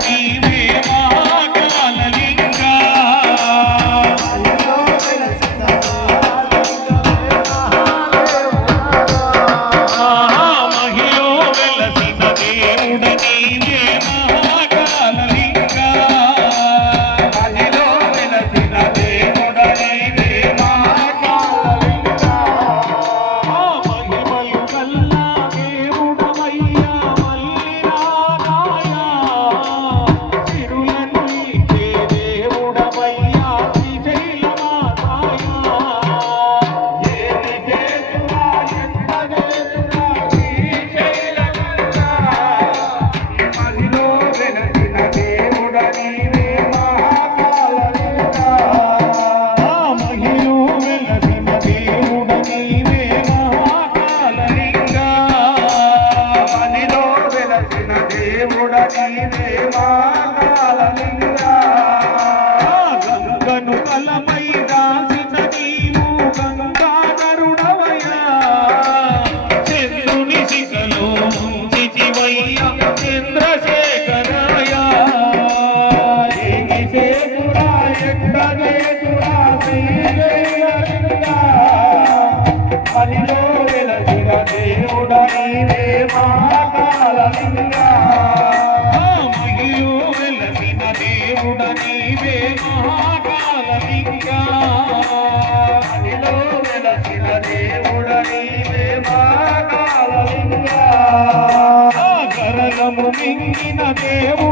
నీవే మహాకాలలింగా మహిలో వెలసిన దేవుడ నీవే మహాకాలలింగా మహిలో వెలసిన దేవుడ నీవే మహాకాలలింగా మహిమలు కల్లా దేవుడవయ్యా మల్లిరానాయా తిరులను నీకే దేవుడవయ్యా శ్రీశైలమాతాయా ఏది చేతురా ఎంత చేతురా శ్రీశైలమంతా మహిలో వెలసిన దేవుడ నీవే మహాకాలలింగా మహిలో వెలసిన దేవుడ నీవే మహాకాలలింగా మహిలో వెలసిన దేవుడ నీవే మహాకాలలింగా గంగను తలపై దాచిన నీవు గంగాధరుడవయ్యా చంద్రుని శిఖలో ముంచితివయ్యా చంద్రశేఖరయ్యా ఏమి చేతురా ఎట్ట చేతురా శ్రీశైలలింగా మహిలో వెలసిన దేవుడ నీవే మహాకాలలింగా మహిలో వెలసిన దేవుడ నీవే మహాకాలలింగా మహిలో వెలసిన దేవుడ నీవే మహాకాలలింగా గరలము మింగిన దేవుడ